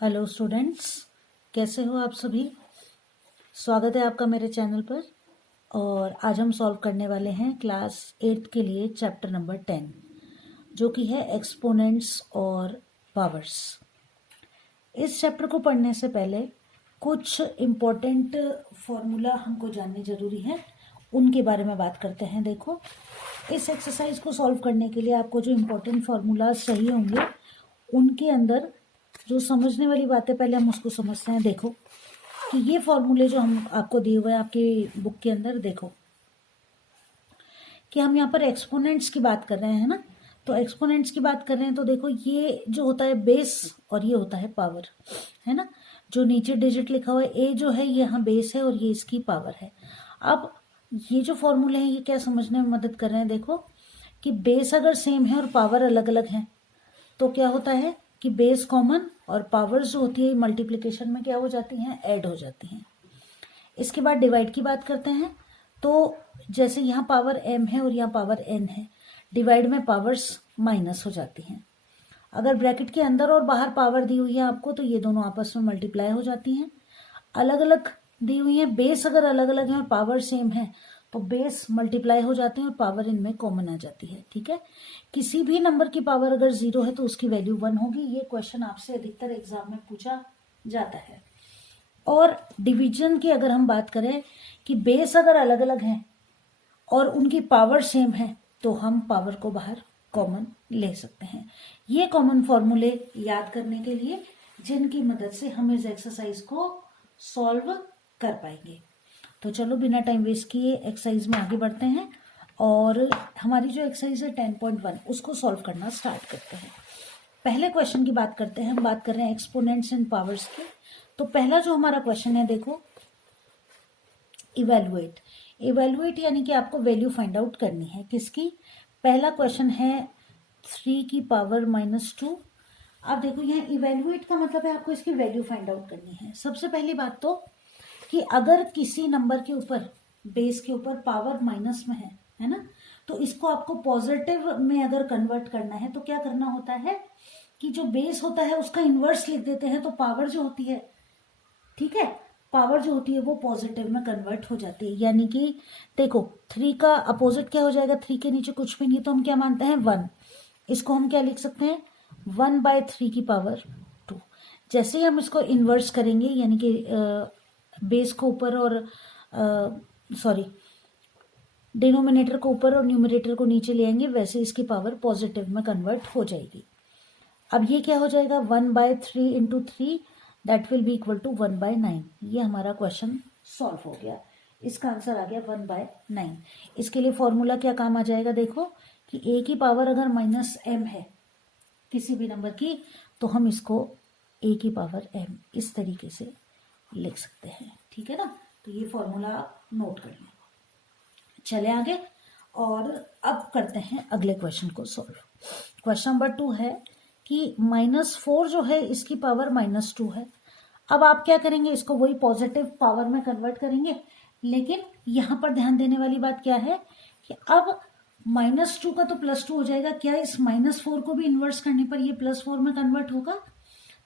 Hello students, कैसे हो आप सभी। स्वागत है आपका मेरे चैनल पर। और आज हम सॉल्व करने वाले हैं क्लास 8 के लिए चैप्टर नंबर 10, जो कि है एक्सपोनेंट्स और पावर्स। इस चैप्टर को पढ़ने से पहले कुछ इम्पोर्टेंट फॉर्मूला हमको जानने जरूरी है, उनके बारे में बात करते हैं। देखो, इस एक्सरसाइज को सॉल्व करने के लिए आपको जो इम्पोर्टेंट फॉर्मूलाज चाहिए होंगे, उनके अंदर जो समझने वाली बातें पहले हम उसको समझते हैं। देखो कि ये फॉर्मूले जो हम आपको दिए हुए हैं आपकी बुक के अंदर, देखो कि हम यहाँ पर एक्सपोनेंट्स की बात कर रहे हैं ना। तो एक्सपोनेंट्स की बात कर रहे हैं तो देखो, ये जो होता है बेस और ये होता है पावर, है ना। जो नीचे डिजिट लिखा हुआ है ए जो है, ये यहाँ बेस है और ये इसकी पावर है। अब ये जो फॉर्मूले हैं ये क्या समझने में मदद कर रहे हैं। देखो कि बेस अगर सेम है और पावर अलग अलग है तो क्या होता है कि बेस कॉमन और पावर्स जो होती है मल्टीप्लिकेशन में क्या हो जाती हैं, ऐड हो जाती हैं। इसके बाद डिवाइड की बात करते हैं। तो जैसे यहाँ पावर m है और यहाँ पावर n है, डिवाइड में पावर्स माइनस हो जाती हैं। अगर ब्रैकेट के अंदर और बाहर पावर दी हुई है आपको तो ये दोनों आपस में मल्टीप्लाई हो जाती हैं। अलग अलग दी हुई है, बेस अगर अलग अलग है और पावर सेम है तो बेस मल्टीप्लाई हो जाते हैं और पावर इनमें कॉमन आ जाती है। ठीक है, किसी भी नंबर की पावर अगर 0 है तो उसकी वैल्यू 1 होगी। ये क्वेश्चन आपसे अधिकतर एग्जाम में पूछा जाता है। और डिवीजन की अगर हम बात करें कि बेस अगर अलग अलग हैं और उनकी पावर सेम है तो हम पावर को बाहर कॉमन ले सकते हैं। ये कॉमन फॉर्मूले याद करने के लिए जिनकी मदद से हम इस एक्सरसाइज को सॉल्व कर पाएंगे। तो चलो बिना टाइम वेस्ट किए एक्सरसाइज में आगे बढ़ते हैं और हमारी जो एक्सरसाइज है 10.1 उसको सॉल्व करना स्टार्ट करते हैं। पहले क्वेश्चन की बात करते हैं। हम बात कर रहे हैं एक्सपोनेंट्स एंड पावर्स की। तो पहला जो हमारा क्वेश्चन है, देखो इवेलुएट। इवेलुएट यानी कि आपको वैल्यू फाइंड आउट करनी है। किसकी? पहला क्वेश्चन है 3 की पावर -2। अब देखो यहाँ इवेलुएट का मतलब है आपको इसकी वैल्यू फाइंड आउट करनी है। सबसे पहली बात तो कि अगर किसी नंबर के ऊपर, बेस के ऊपर पावर माइनस में है ना, तो इसको आपको पॉजिटिव में अगर कन्वर्ट करना है तो क्या करना होता है कि जो बेस होता है उसका इन्वर्स लिख देते हैं, तो पावर जो होती है, ठीक है, पावर जो होती है वो पॉजिटिव में कन्वर्ट हो जाती है। यानी कि देखो 3 का अपोजिट क्या हो जाएगा, 3 के नीचे कुछ भी नहीं तो हम क्या मानते हैं 1। इसको हम क्या लिख सकते हैं 1/3 की पावर 2। जैसे ही हम इसको इन्वर्स करेंगे यानी कि बेस को ऊपर और डिनोमिनेटर को ऊपर और न्यूमरेटर को नीचे ले आएंगे, वैसे इसकी पावर पॉजिटिव में कन्वर्ट हो जाएगी। अब ये क्या हो जाएगा 1/3 into 3 that will be equal to 1/9। ये हमारा क्वेश्चन सॉल्व हो गया। इसका आंसर आ गया 1/9। इसके लिए फॉर्मूला क्या काम आ जाएगा, देखो कि a की पावर अगर -m है किसी भी नंबर की तो हम इसको a की पावर m इस तरीके से लिख सकते हैं। ठीक है ना, तो ये फॉर्मूला आप नोट कर लें। चले आगे और अब करते हैं अगले क्वेश्चन को सॉल्व। क्वेश्चन नंबर 2 है कि -4 जो है इसकी पावर -2 है। अब आप क्या करेंगे, इसको वही पॉजिटिव पावर में कन्वर्ट करेंगे, लेकिन यहां पर ध्यान देने वाली बात क्या है कि अब -2 का तो +2 हो जाएगा। क्या इस -4 को भी इन्वर्स करने पर ये +4 में कन्वर्ट होगा?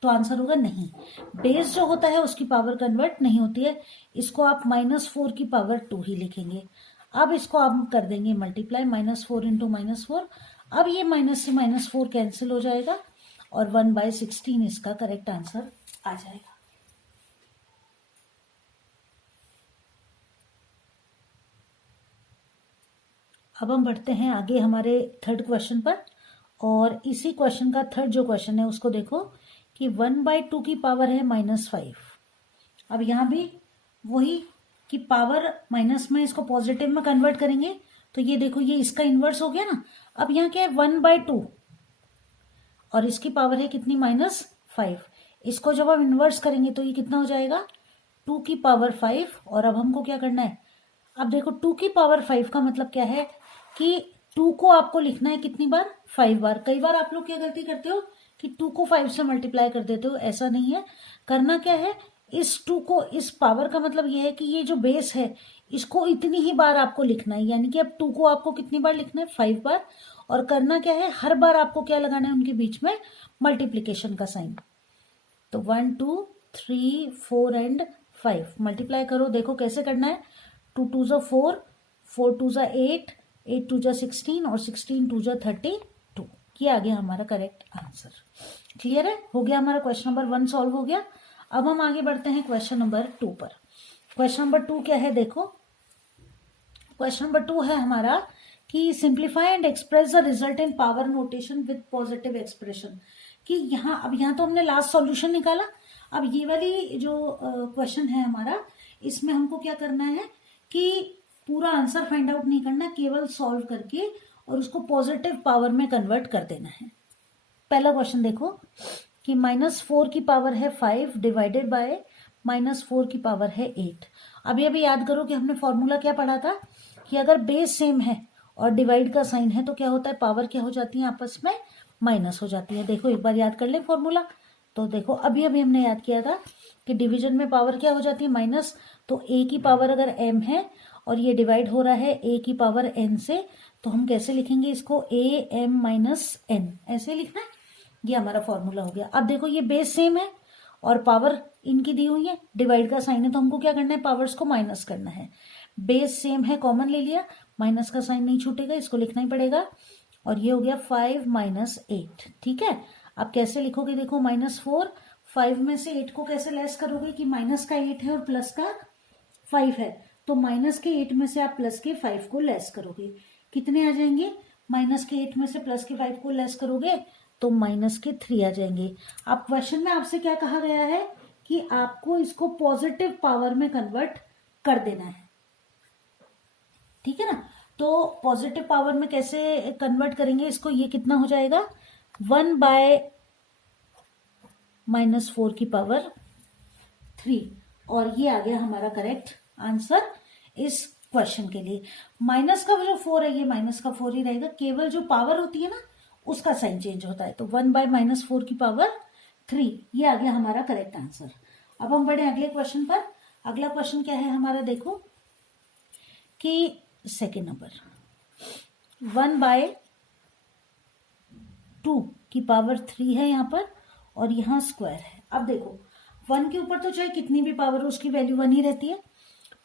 तो आंसर होगा नहीं। बेस जो होता है उसकी पावर कन्वर्ट नहीं होती है। इसको आप -4 की पावर 2 ही लिखेंगे। अब इसको आप कर देंगे मल्टीप्लाई, -4 इंटू -4। अब ये माइनस से -4 कैंसिल हो जाएगा और 1/16 इसका करेक्ट आंसर आ जाएगा। अब हम बढ़ते हैं आगे हमारे थर्ड क्वेश्चन पर, और इसी क्वेश्चन का थर्ड जो क्वेश्चन है उसको देखो कि 1/2 की पावर है -5। अब यहां भी वही कि पावर माइनस में इसको पॉजिटिव में कन्वर्ट करेंगे तो ये देखो ये इसका इन्वर्स हो गया ना। अब यहाँ क्या है 1/2 और इसकी पावर है कितनी -5। इसको जब हम इन्वर्स करेंगे तो ये कितना हो जाएगा 2 की पावर 5। और अब हमको क्या करना है, अब देखो 2 की पावर 5 का मतलब क्या है कि 2 को आपको लिखना है कितनी बार, 5 बार। कई बार आप लोग क्या गलती करते हो कि 2 को 5 से मल्टीप्लाई कर देते हो, ऐसा नहीं है। करना क्या है, इस 2 को, इस पावर का मतलब ये है कि ये जो बेस है इसको इतनी ही बार आपको लिखना है। यानी कि अब 2 को आपको कितनी बार लिखना है 5 बार। और करना क्या है, हर बार आपको क्या लगाना है उनके बीच में मल्टीप्लीकेशन का साइन। तो 1 2 3 4 एंड 5 मल्टीप्लाई करो, देखो कैसे करना है। 2 2 जा 4, 4 2 जा 8, 8 2 जा 16 और 16 2 जा 32। ये आ गया हमारा करेक्ट आंसर। क्लियर है, हो गया हमारा क्वेश्चन नंबर 1 सॉल्व हो गया। अब हम आगे बढ़ते हैं क्वेश्चन नंबर 2 पर। क्वेश्चन नंबर 2 क्या है, देखो क्वेश्चन नंबर 2 है हमारा कि simplify and express the result in power notation with positive expression. कि यहाँ तो हमने लास्ट सॉल्यूशन निकाला, अब ये वाली जो क्वेश्चन है हमारा, इसमें हमको क्या करना है कि पूरा आंसर फाइंड आउट नहीं करना, केवल सॉल्व करके और उसको पॉजिटिव पावर में कन्वर्ट कर देना है। पहला क्वेश्चन देखो कि -4 की पावर है 5 डिवाइडेड बाय -4 की पावर है 8। अभी याद करो कि हमने फॉर्मूला क्या पढ़ा था कि अगर बेस सेम है और डिवाइड का साइन है तो क्या होता है, पावर क्या हो जाती है, आपस में माइनस हो जाती है। देखो एक बार याद कर ले फॉर्मूला। तो देखो अभी हमने याद किया था कि डिवीजन में पावर क्या हो जाती है, माइनस। तो a की पावर अगर m है और ये डिवाइड हो रहा है a की पावर n से, तो हम कैसे लिखेंगे इसको, a m-n, ऐसे लिखना है। ये हमारा फॉर्मूला हो गया। अब देखो ये बेस सेम है और पावर इनकी दी हुई है, डिवाइड का साइन है, तो हमको क्या करना है, पावर्स को माइनस करना है। बेस सेम है, कॉमन ले लिया, माइनस का साइन नहीं छूटेगा, इसको लिखना ही पड़ेगा। और ये हो गया 5 - 8। ठीक है, अब कैसे लिखोगे, देखो -4, 5 में से 8 को कैसे लेस करोगे कि माइनस का 8 है और प्लस का 5 है, तो माइनस के 8 में से आप प्लस के 5 को लेस करोगे, कितने आ जाएंगे, माइनस के 8 में से प्लस के 5 को लेस करोगे तो माइनस के 3 आ जाएंगे। अब क्वेश्चन में आपसे क्या कहा गया है कि आपको इसको पॉजिटिव पावर में कन्वर्ट कर देना है। ठीक है ना, तो पॉजिटिव पावर में कैसे कन्वर्ट करेंगे इसको, ये कितना हो जाएगा, 1 बाय -4 की पावर 3। और ये आ गया हमारा करेक्ट आंसर इस क्वेश्चन के लिए। माइनस का जो 4 है ये माइनस का 4 ही रहेगा, केवल जो पावर होती है ना उसका साइन चेंज होता है। तो 1 बाय -4 की पावर 3, ये आ गया हमारा करेक्ट आंसर। अब हम बढ़े अगले क्वेश्चन पर। अगला क्वेश्चन क्या है हमारा, देखो कि सेकेंड नंबर, 1 बाय 2 की पावर 3 है यहाँ पर और यहाँ स्क्वायर है। अब देखो 1 के ऊपर तो चाहे कितनी भी पावर हो उसकी वैल्यू 1 ही रहती है।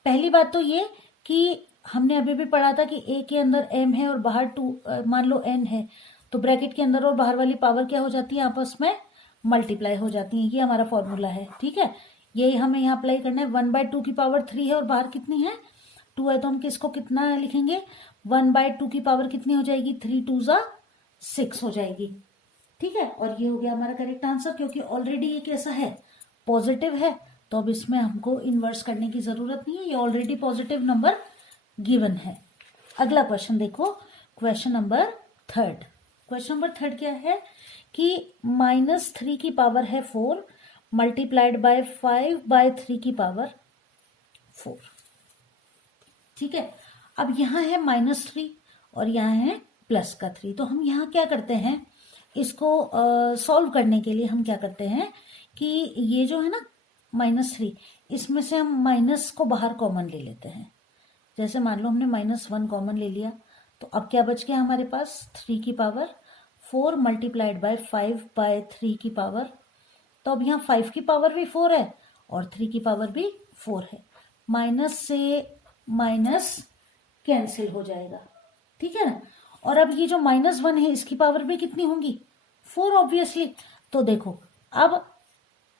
पहली बात तो ये कि हमने अभी भी पढ़ा था कि a के अंदर m है और बाहर 2 मान लो n है, तो ब्रैकेट के अंदर और बाहर वाली पावर क्या हो जाती है, आपस में मल्टीप्लाई हो जाती है। ये हमारा फॉर्मूला है। ठीक है, यही हमें यहाँ अप्लाई करना है। 1 बाय 2 की पावर 3 है और बाहर कितनी है, 2 है, तो हम किसको कितना लिखेंगे, 1 बाय 2 की पावर कितनी हो जाएगी, 3 2 जा 6 हो जाएगी। ठीक है, और ये हो गया हमारा करेक्ट आंसर, क्योंकि ऑलरेडी ये कैसा है, पॉजिटिव है, तो अब इसमें हमको इन्वर्स करने की जरूरत नहीं है, ये ऑलरेडी पॉजिटिव नंबर गिवन है। अगला क्वेश्चन देखो, क्वेश्चन नंबर 3। क्वेश्चन नंबर 3 क्या है कि -3 की पावर है 4 मल्टीप्लाइड बाय 5 बाय 3 की पावर 4। ठीक है, अब यहाँ है -3 और यहाँ है प्लस का 3, तो हम यहाँ क्या करते हैं, इसको सॉल्व करने के लिए हम क्या करते हैं कि ये जो है ना -3, इसमें से हम माइनस को बाहर कॉमन ले लेते हैं। जैसे मान लो हमने -1 कॉमन ले लिया, तो अब क्या बच गया हमारे पास, 3 की पावर 4 मल्टीप्लाइड बाय 5 बाय 3 की पावर। तो अब यहाँ 5 की पावर भी 4 है और 3 की पावर भी 4 है, माइनस से माइनस कैंसिल हो जाएगा। ठीक है ना, और अब ये जो -1 है इसकी पावर भी कितनी होंगी, 4 ऑब्वियसली। तो देखो अब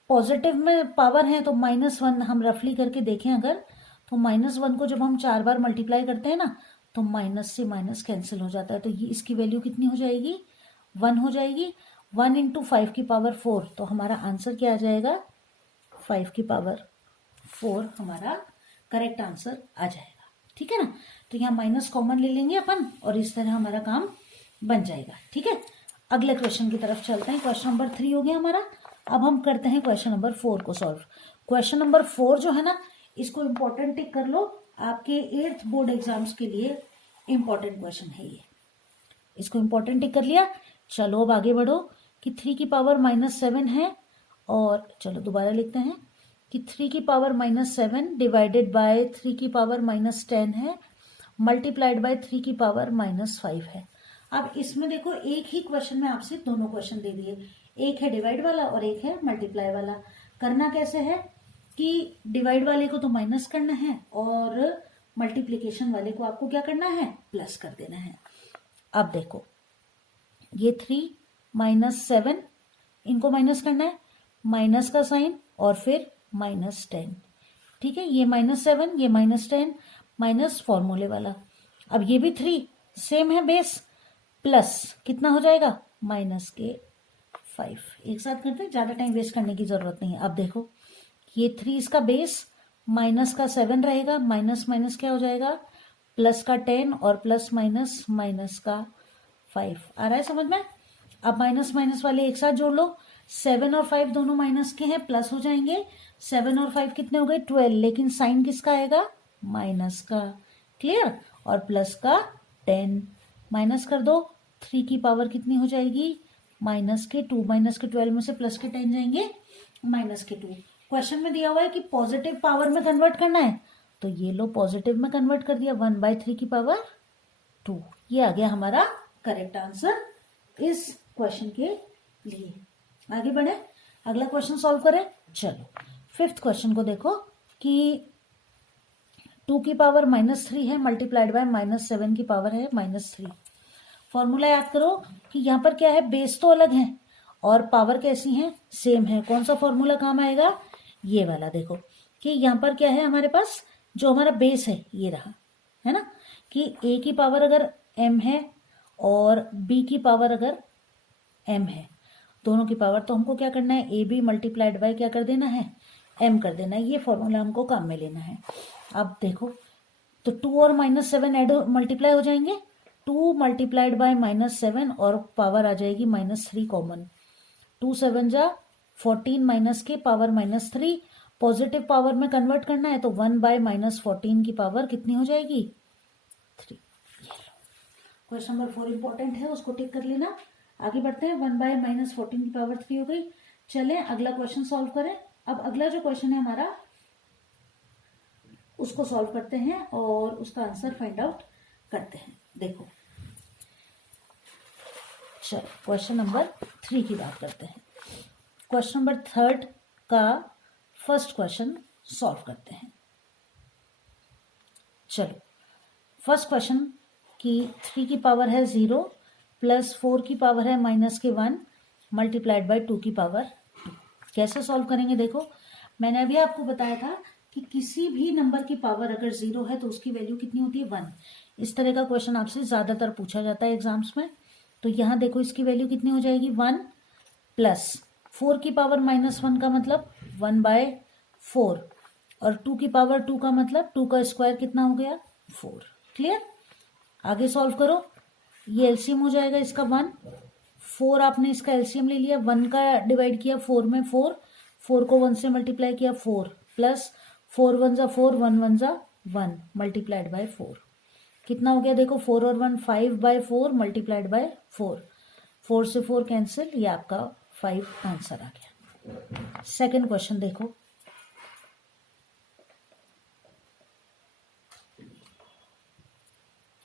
पॉजिटिव में पावर है तो -1 हम रफली करके देखें अगर, तो -1 को जब हम 4 बार मल्टीप्लाई करते हैं ना तो माइनस से माइनस कैंसिल हो जाता है, तो ये इसकी वैल्यू कितनी हो जाएगी, 1 हो जाएगी। 1 × 5 की पावर 4, तो हमारा आंसर क्या आ जाएगा, 5 की पावर 4 हमारा करेक्ट आंसर आ जाएगा। ठीक है ना, तो यहाँ माइनस कॉमन ले लेंगे अपन और इस तरह हमारा काम बन जाएगा। ठीक है, अगले क्वेश्चन की तरफ चलते हैं। क्वेश्चन नंबर 3 हो गया हमारा। अब हम करते हैं क्वेश्चन नंबर 4 को सॉल्व। क्वेश्चन नंबर 4 जो है ना, इसको इम्पोर्टेंट टिक कर लो, आपके 8th बोर्ड एग्जाम्स के लिए इम्पोर्टेंट क्वेश्चन है ये। इसको इम्पोर्टेंट टिक कर लिया, चलो अब आगे बढ़ो कि 3 की पावर -7 है, और चलो दोबारा लिखते हैं कि 3 की पावर -7 डिवाइडेड बाय 3 की पावर -10 है, मल्टीप्लाइड बाय 3 की पावर -5 है। अब इसमें देखो एक ही क्वेश्चन में आपसे दोनों क्वेश्चन दे दिए, एक है डिवाइड वाला और एक है मल्टीप्लाई वाला। करना कैसे है कि डिवाइड वाले को तो माइनस करना है और मल्टीप्लीकेशन वाले को आपको क्या करना है, प्लस कर देना है। अब देखो ये 3 माइनस 7, इनको माइनस करना है, माइनस का साइन और फिर -10। ठीक है, ये -7, ये -10, माइनस फॉर्मूले वाला। अब ये भी 3 सेम है बेस, प्लस कितना हो जाएगा -5। एक साथ करते हैं, ज्यादा टाइम वेस्ट करने की जरूरत नहीं है। अब देखो ये 3 इसका बेस, माइनस का 7 रहेगा, माइनस माइनस क्या हो जाएगा, प्लस का 10 और प्लस माइनस माइनस का 5। आ रहा है समझ में? अब माइनस माइनस वाले एक साथ जोड़ लो, 7 और 5 दोनों माइनस के हैं, प्लस हो जाएंगे। 7 और 5 कितने हो गए, 12, लेकिन साइन किसका आएगा, माइनस का। क्लियर? और प्लस का 10 माइनस कर दो, 3 की पावर कितनी हो जाएगी, -2। माइनस के 12 में से प्लस के 10 जाएंगे, -2। क्वेश्चन में दिया हुआ है कि पॉजिटिव पावर में कन्वर्ट करना है, तो ये लो पॉजिटिव में कन्वर्ट कर दिया, 1/3 की पावर 2। ये आ गया हमारा करेक्ट आंसर इस क्वेश्चन के लिए। आगे बढ़े, अगला क्वेश्चन सॉल्व करें। चलो 5th क्वेश्चन को देखो कि 2 की पावर -3 है मल्टीप्लाइड बाय -7 की पावर है -3। फॉर्मूला याद करो कि यहाँ पर क्या है, बेस तो अलग है और पावर कैसी है, सेम है। कौन सा फॉर्मूला काम आएगा, ये वाला। देखो कि यहाँ पर क्या है, हमारे पास जो हमारा बेस है ये रहा, है ना, कि a की पावर अगर m है और b की पावर अगर m है, दोनों की पावर, तो हमको क्या करना है, ab मल्टीप्लाइड बाय क्या कर देना है, m कर देना है। ये फॉर्मूला हमको काम में लेना है। अब देखो तो 2 और -7 ऐड मल्टीप्लाई हो जाएंगे, 2 मल्टीप्लाइड बाय -7 और पावर आ जाएगी -3 कॉमन। 2 7 जा 14, माइनस के पावर -3, पॉजिटिव पावर में कन्वर्ट करना है तो 1/-14 की पावर कितनी हो जाएगी, 3। क्वेश्चन नंबर 4 इंपॉर्टेंट है, उसको टिक कर लेना। आगे बढ़ते हैं, 1/-14 की पावर 3 हो गई। चलें अगला क्वेश्चन सॉल्व करें। अब अगला जो क्वेश्चन है हमारा, उसको सॉल्व करते हैं और उसका आंसर फाइंड आउट करते हैं। देखो चलो क्वेश्चन नंबर 3 की बात करते हैं। क्वेश्चन नंबर 3 का फर्स्ट क्वेश्चन सॉल्व करते हैं। चलो फर्स्ट क्वेश्चन की 3 की पावर है 0 प्लस 4 की पावर है -1 मल्टीप्लाइड बाय 2 की पावर 2। कैसे सॉल्व करेंगे, देखो मैंने अभी आपको बताया था कि किसी भी नंबर की पावर अगर 0 है तो उसकी वैल्यू कितनी होती है, 1। इस तरह का क्वेश्चन आपसे ज्यादातर पूछा जाता है एग्जाम्स में। तो यहाँ देखो इसकी वैल्यू कितनी हो जाएगी, 1 प्लस 4 की पावर -1 का मतलब 1/4 और 2 की पावर 2 का मतलब 2 का स्क्वायर कितना हो गया, 4। क्लियर? आगे सॉल्व करो, ये एलसीएम हो जाएगा इसका 1, 4 आपने इसका एलसीएम ले लिया, 1 का डिवाइड किया 4 में, 4 को 1 से मल्टीप्लाई किया 4 प्लस 4 1 जा 4, 1 1 जा 1 मल्टीप्लाइड बाय 4। कितना हो गया, देखो 4 और 1 5/4 मल्टीप्लाइड बाय 4, 4 से 4 कैंसिल, ये आपका 5 आंसर आ गया। सेकंड क्वेश्चन देखो,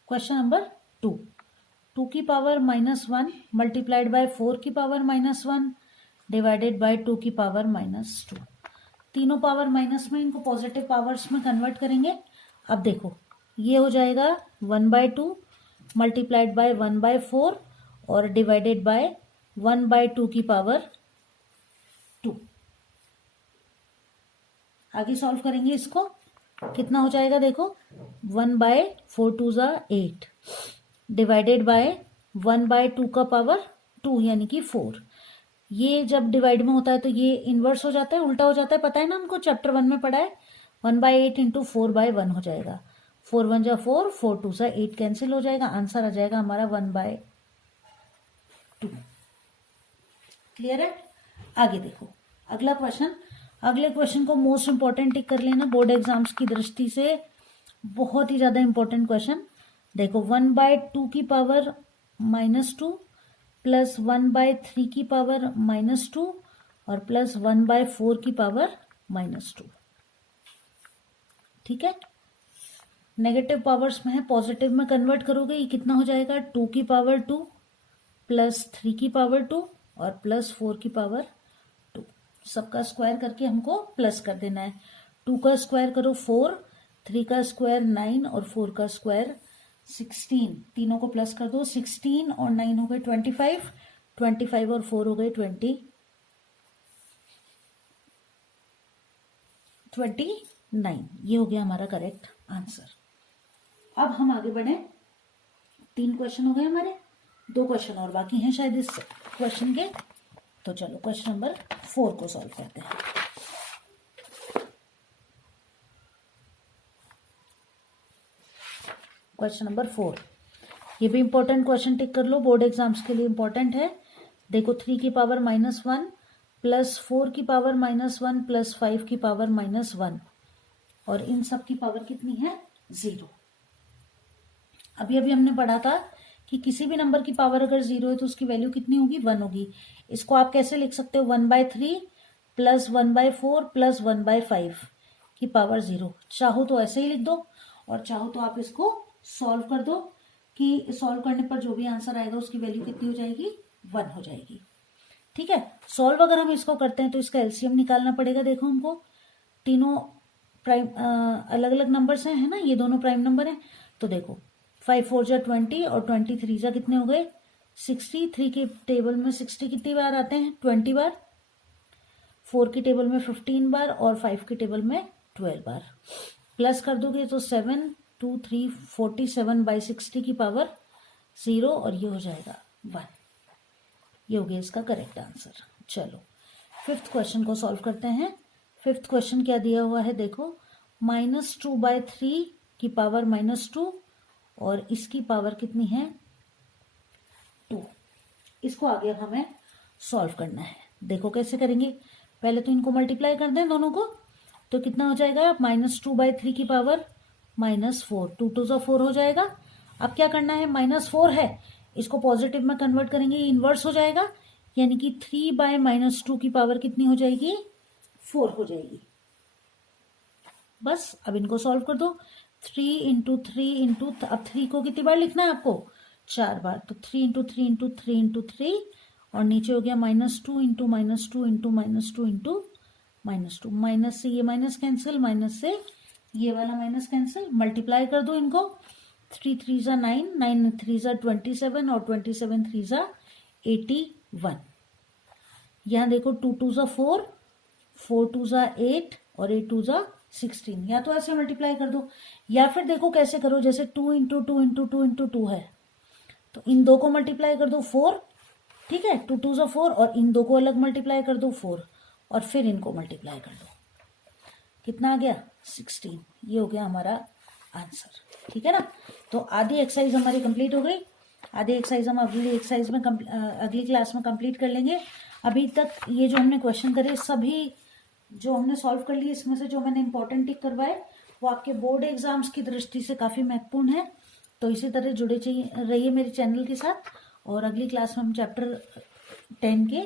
क्वेश्चन नंबर 2 की पावर -1 मल्टीप्लाइड बाय 4 की पावर -1 डिवाइडेड बाय 2 की पावर -2। तीनों पावर माइनस में, इनको पॉजिटिव पावर्स में कन्वर्ट करेंगे। अब देखो ये हो जाएगा 1/2 मल्टीप्लाइड बाय 1/4 और डिवाइडेड बाय 1/2 की पावर 2। आगे सॉल्व करेंगे इसको, कितना हो जाएगा, देखो 1/4 2 जा 8 डिवाइडेड बाय 1/2 का पावर 2 यानी कि 4। ये जब डिवाइड में होता है तो ये इनवर्स हो जाता है, उल्टा हो जाता है, पता है ना हमको, चैप्टर 1 में पढ़ा है। 1/8 इंटू 4/1 हो जाएगा, 4 1 जा 4, 4 2 जा 8 कैंसिल हो जाएगा, आंसर आ जाएगा हमारा 1/2। क्लियर है? आगे देखो अगला क्वेश्चन, अगले क्वेश्चन को मोस्ट इंपॉर्टेंट टिक कर लेना, बोर्ड एग्जाम्स की दृष्टि से बहुत ही ज्यादा इंपॉर्टेंट क्वेश्चन। देखो 1/2 की पावर -2 प्लस 1/3 की पावर -2 और प्लस 1/4 की पावर -2। ठीक है, नेगेटिव पावर्स में है, पॉजिटिव में कन्वर्ट करोगे, ये कितना हो जाएगा, 2 की पावर 2 प्लस 3 की पावर 2 और प्लस 4 की पावर 2। सबका स्क्वायर करके हमको प्लस कर देना है। 2 का स्क्वायर करो 4, 3 का स्क्वायर 9 और 4 का स्क्वायर 16। तीनों को प्लस कर दो। 16 और 9 हो गए 25, 25 और 4 हो गए 29। ये हो गया हमारा करेक्ट आंसर। अब हम आगे बढ़े। 3 क्वेश्चन हो गए हमारे, 2 क्वेश्चन और बाकी हैं शायद इस क्वेश्चन के। तो चलो क्वेश्चन नंबर 4 को सॉल्व करते हैं। क्वेश्चन नंबर 4, ये भी इंपॉर्टेंट क्वेश्चन, टिक कर लो, बोर्ड एग्जाम्स के लिए इंपॉर्टेंट है। देखो 3 की पावर -1 प्लस 4 की पावर -1 प्लस 5 की पावर -1 और इन सब की पावर कितनी है 0। अभी अभी हमने पढ़ा था कि किसी भी नंबर की पावर अगर 0 है तो उसकी वैल्यू कितनी होगी 1 होगी। इसको आप कैसे लिख सकते हो 1/3 प्लस 1/4 प्लस 1/5 की पावर 0। चाहो तो ऐसे ही लिख दो और चाहो तो आप इसको सॉल्व कर दो कि सॉल्व करने पर जो भी आंसर आएगा उसकी वैल्यू कितनी हो जाएगी 1 हो जाएगी। ठीक है, सॉल्व अगर हम इसको करते हैं तो इसका एलसीएम निकालना पड़ेगा। देखो हमको तीनों प्राइम अलग अलग नंबर्स हैं, है ना, ये दोनों प्राइम नंबर हैं। तो देखो 5 4 जा 20 और 23 जा कितने हो गए 60। 3 के टेबल में 60 कितनी बार आते हैं 20 बार, 4 की टेबल में 15 बार और 5 की टेबल में 12 बार। प्लस कर दोगे तो 7 2 3 47/60 की पावर 0 और ये हो जाएगा 1। ये हो गया इसका करेक्ट आंसर। चलो 5th क्वेश्चन को सॉल्व करते हैं। 5th क्वेश्चन क्या दिया हुआ है देखो, -2/3 की पावर -2 और इसकी पावर कितनी है 2। इसको आगे अब हमें सॉल्व करना है। देखो कैसे करेंगे, पहले तो इनको मल्टीप्लाई कर दें दोनों को, तो कितना हो जाएगा -2/3 की पावर -4, 2 2 जा 4 हो जाएगा। अब क्या करना है, -4 है, इसको पॉजिटिव में कन्वर्ट करेंगे, ये इन्वर्स हो जाएगा, यानी कि 3/-2 की पावर कितनी हो जाएगी 4 हो जाएगी। बस अब इनको सॉल्व कर दो। 3 इंटू 3 इंटू, अब 3 को कितनी बार लिखना है आपको 4 बार, तो 3 इंटू 3 इंटू 3 इंटू 3 और नीचे हो गया -2 इंटू -2 इंटू -2 इंटू -2। माइनस से ये माइनस कैंसिल, माइनस से ये वाला माइनस कैंसिल, मल्टीप्लाई कर दो इनको। 3 3 जा 9, 9 3 जा 27 और 27 3 जा 81। यहाँ देखो 2 2 जा 4, 4 2 जा 8 और 8 2 जा 16। या तो ऐसे मल्टीप्लाई कर दो या फिर देखो कैसे करो, जैसे 2 इंटू 2 इंटू 2 इंटू 2 है तो इन दो को मल्टीप्लाई कर दो 4, ठीक है, 2 2 जा 4 और इन दो को अलग मल्टीप्लाई कर दो 4 और फिर इनको मल्टीप्लाई कर दो, कितना आ गया 16। ये हो गया हमारा आंसर। ठीक है ना, तो आधी एक्सरसाइज हमारी कंप्लीट हो गई। आधी एक्सरसाइज हम अगली एक्सरसाइज में अगली क्लास में कंप्लीट कर लेंगे। अभी तक ये जो हमने क्वेश्चन करे सभी जो हमने सॉल्व कर लिए, इसमें से जो मैंने इंपॉर्टेंट टिक करवाए वो आपके बोर्ड एग्जाम्स की दृष्टि से काफ़ी महत्वपूर्ण है। तो इसी तरह जुड़े रहिए मेरे चैनल के साथ और अगली क्लास में हम चैप्टर 10 के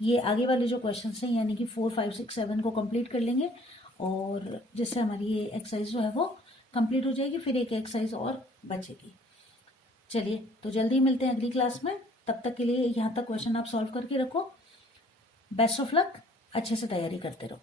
ये आगे वाले जो क्वेश्चन हैं यानी कि 4 5 6 7 को कंप्लीट कर लेंगे और जिससे हमारी ये एक्सरसाइज जो है वो कंप्लीट हो जाएगी। फिर एक एक्सरसाइज और बचेगी। चलिए तो जल्दी मिलते हैं अगली क्लास में। तब तक के लिए यहाँ तक क्वेश्चन आप सॉल्व करके रखो। बेस्ट ऑफ लक, अच्छे से तैयारी करते रहो।